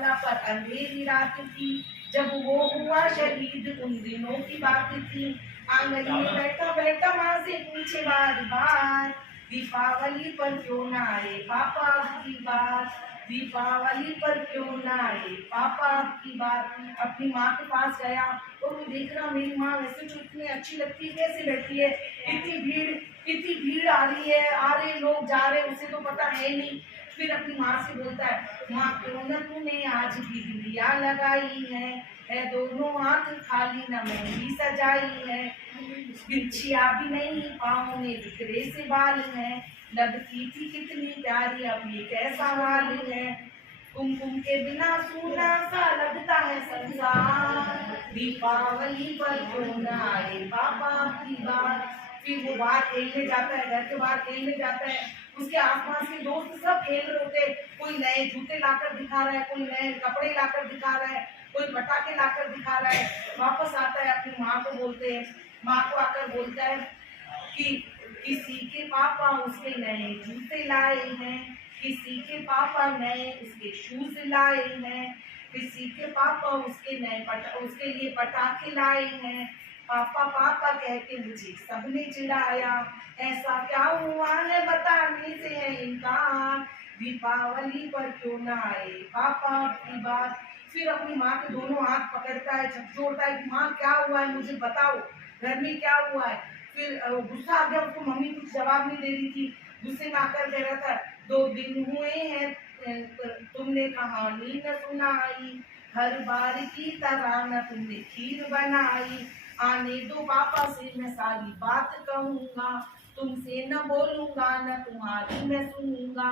वाला पर अंधेरी रात थी, जब वो हुआ शहीद उन दिनों की बात थी। आंगन में बैठा बैठा माँ से पूछे बार बार, दीपावली पर क्यों ना आए पापा अब की बार, दीपावली पर क्यों ना आए पापा अब की बार। अपनी माँ के पास गया और वो देख रहा मेरी माँ वैसे तो इतनी अच्छी लगती है, कैसे बैठी है, इतनी भीड़ आ रही है, आ रहे लोग जा रहे, उसे तो पता है नहीं। फिर अपनी माँ से बोलता है, माँ क्यों न तूने आज भी दिया लगाई है दोनों हाथ खाली न मेहंदी सजाई है, बिछिया भी नहीं पाँव में बिखरे से बाल है, लगती थी कितनी प्यारी अब ये कैसा हाल है, कुमकुम के बिना सूना सा लगता है संसार, दीपावली पर क्यों न आए पापा की बात। फिर वो बाहर खेलने जाता है, घर के बाहर खेलने जाता है, उसके आसपास के दोस्त सब खेल रहे होते, कोई नए जूते लाकर दिखा रहा है, कोई नए कपड़े लाकर दिखा रहा है, कोई पटाखे लाकर दिखा रहा है। वापस आता है अपनी माँ को बोलते हैं, माँ को आकर बोलता है कि किसी के पापा उसके नए जूते लाए हैं, किसी के पापा नए उसके शूज लाए हैं, किसी के पापा उसके उसके लिए पटाखे लाए हैं, पापा पापा कह के मुझे सबने चिढ़ाया, ऐसा क्या हुआ है बताने से है इनकार, दीपावली पर क्यों ना आए पापा की बात। फिर अपनी माँ के दोनों हाथ पकड़ता है, झकझोरता है कि माँ क्या हुआ है मुझे बताओ, घर में क्या हुआ है। फिर गुस्सा आ गया उसको, मम्मी कुछ जवाब नहीं दे रही थी, गुस्से में आकर कह रहा था, 2 दिन हुए हैं तुमने कहानी न सुनाई, हर बार की तरह न तुमने खीर बनाई, आने दो पापा से मैं सारी बात कहूँगा, तुमसे न बोलूँगा न तुम्हारी मैं सुनूंगा।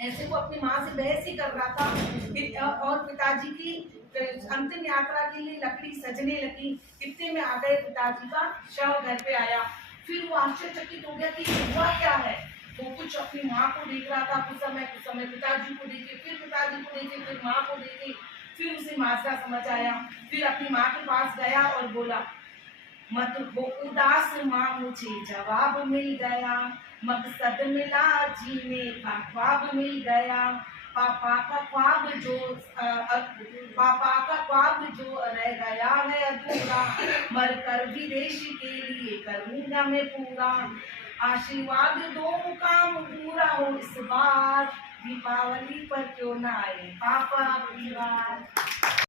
ऐसे वो अपनी माँ से बहस ही कर रहा था। और पिताजी की अंतिम यात्रा के लिए लकड़ी सजने लगी, इतने में आ गए पिताजी का शव घर पे आया। फिर वो आश्चर्यचकित हो गया कि हुआ क्या है। वो कुछ अपनी माँ को देख रहा था, कुछ समय पिताजी को देखे, फिर पिताजी को देखे, फिर माँ को देखे, फिर उसे माजरा समझ आया। फिर अपनी माँ के पास गया और बोला, मत हो उदास माँ मुझे जवाब मिल गया, मकसद मिला जीने का ख्वाब मिल गया, पापा का ख्वाब जो पापा का ख्वाब जो रह गया है अधूरा, मरकर भी देश के लिए करूँगा मैं पूरा, आशीर्वाद दो काम पूरा हो इस बार, दीपावली पर क्यों ना आए पापा की बात।